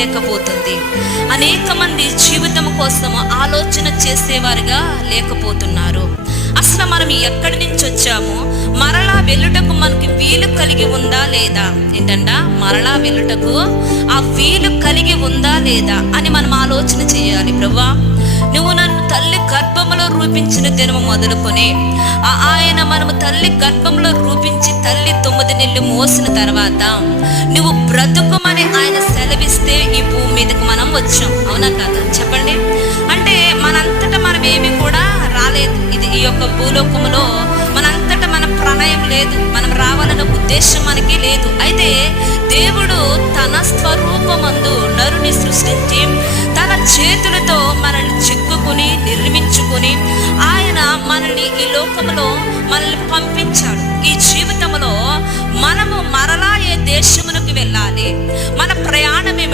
లేకపోతుంది. అనేక మంది జీవితం కోసం ఆలోచన చేసేవారుగా లేకపోతున్నారు. అసలు మనం ఎక్కడి నుంచి వచ్చామో మరలా వెళ్ళుటకు మనకి వీలు కలిగి ఉందా లేదా, ఏంటంటే మరలా వెళ్ళుటకు ఆ వీలు కలిగి ఉందా లేదా అని మనం ఆలోచన చేయాలి. ప్రభువా, నువ్వు నన్ను తల్లి గర్భంలో రూపించిన దినము మొదలుకొని ఆయన మనము తల్లి గర్భంలో రూపించి తల్లి 9 నెలలు మోసిన తర్వాత నువ్వు బ్రతుకుమని ఆయన సెలవిస్తే ఈ భూమి మీదకి మనం వచ్చాం. అవునా కాదా చెప్పండి? అంటే మనంతటా మనం ఏమి కూడా రాలేదు. ఈ యొక్క భూలోకములో మనంతటా మన ప్రణయం లేదు, మనం రావాలన్న ఉద్దేశం మనకి లేదు. అయితే దేవుడు తన స్వరూపమందు నరుని సృష్టించి తన చేతులతో మనల్ని చిక్కుకుని నిర్మించుకుని ఆయన మనల్ని ఈ లోకములో మనల్ని పంపించాడు. ఈ జీవితంలో మనము మరలా ఏ దేశమునకు వెళ్ళాలి, మన ప్రయాణం